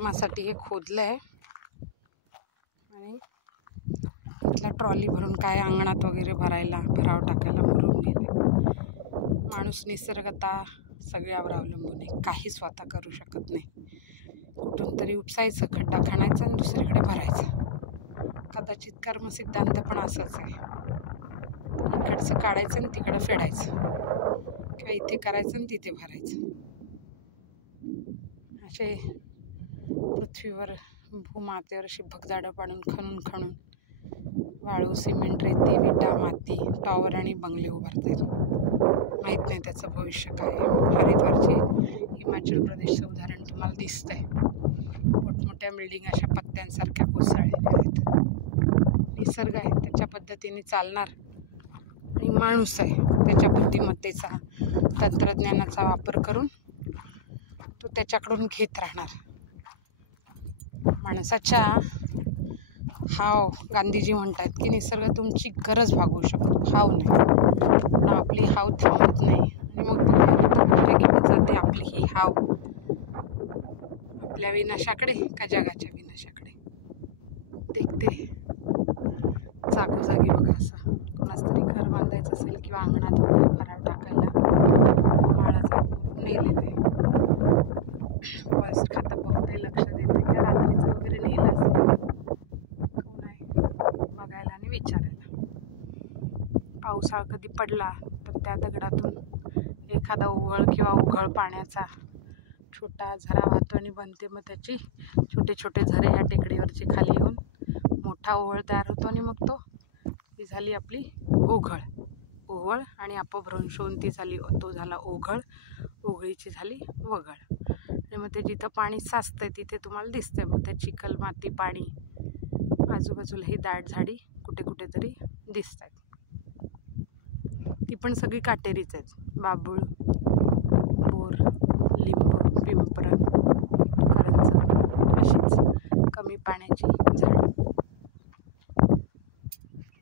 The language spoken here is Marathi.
मुरुमासाठी हे खोदलं आहे आणि इथला ट्रॉली भरून काय अंगणात वगैरे भराव टाकायला मुरुम नेलं. माणूस निसर्गता सगळ्यावर अवलंबून आहे, काही स्वतः करू शकत नाही. कुठून तरी उपसायचं, खड्डा खणायचा आणि दुसरीकडे भरायचं. कदाचित कर्मसिद्धांत पण असंच आहे. इकडचं काढायचं आणि तिकडं फेडायचं, किंवा इथे करायचं आणि तिथे भरायचं. असे पृथ्वीवर भूमातेवर अशी भगदाडं पाडून खणून वाळू, सिमेंट, रेती, विटा, माती, टॉवर आणि बंगले उभारतात. माहीत नाही त्याचं भविष्य काय आहे. हरिद्वारचे हिमाचल प्रदेशचं उदाहरण तुम्हाला दिसतंय. मोठमोठ्या बिल्डिंग अशा पत्त्यांसारख्या कोसळलेल्या आहेत. निसर्ग आहे, त्याच्या पद्धतीने चालणार, आणि माणूस आहे, त्याच्या बुद्धिमत्तेचा, तंत्रज्ञानाचा वापर करून तो त्याच्याकडून घेत राहणार. माणसाच्या हाव, गांधीजी म्हणतात की निसर्ग तुमची गरज भागवू शकतो, हाव नाही. पण आपली हाव थांबत नाही आणि मग कुठे घेऊन जाते आपली ही हाव, आपल्या विनाशाकडे का जगाच्या विनाशाकडे. देखते जागोजागी बघा, असं कोणाच तरी घर बांधायचं असेल किंवा अंगणात वगैरे भराव टाकायला माळाचा नेलेलं आहे. फॉरेस्ट खातं बहुतेक लक्ष देतं किंवा रात्रीचं वगैरे नेलं असेल, कोण आहे बघायला आणि विचारायला. पावसाळा कधी पडला तर त्या दगडातून एखादा ओघळ किंवा उघळ पाण्याचा छोटा झरा वाहतो आणि बनते. मग त्याची छोटे छोटे झरे ह्या टेकडीवरचे खाली येऊन मोठा ओघळ तयार होतो आणि मग ही झाली आपली ओघळ आणि अपभ्रंश होऊन तो झाला ओघळ, ओघळीची झाली वगळ. आणि मग ते जिथं पाणी साचतंय तिथे तुम्हाला दिसतंय मग त्या चिखल, माती, पाणी, आजूबाजूला ही दाट झाडी कुठे तरी दिसत आहेत. ती पण सगळी काटेरीच आहेत. बाभूळ, बोर, लिंब, पिंपरण,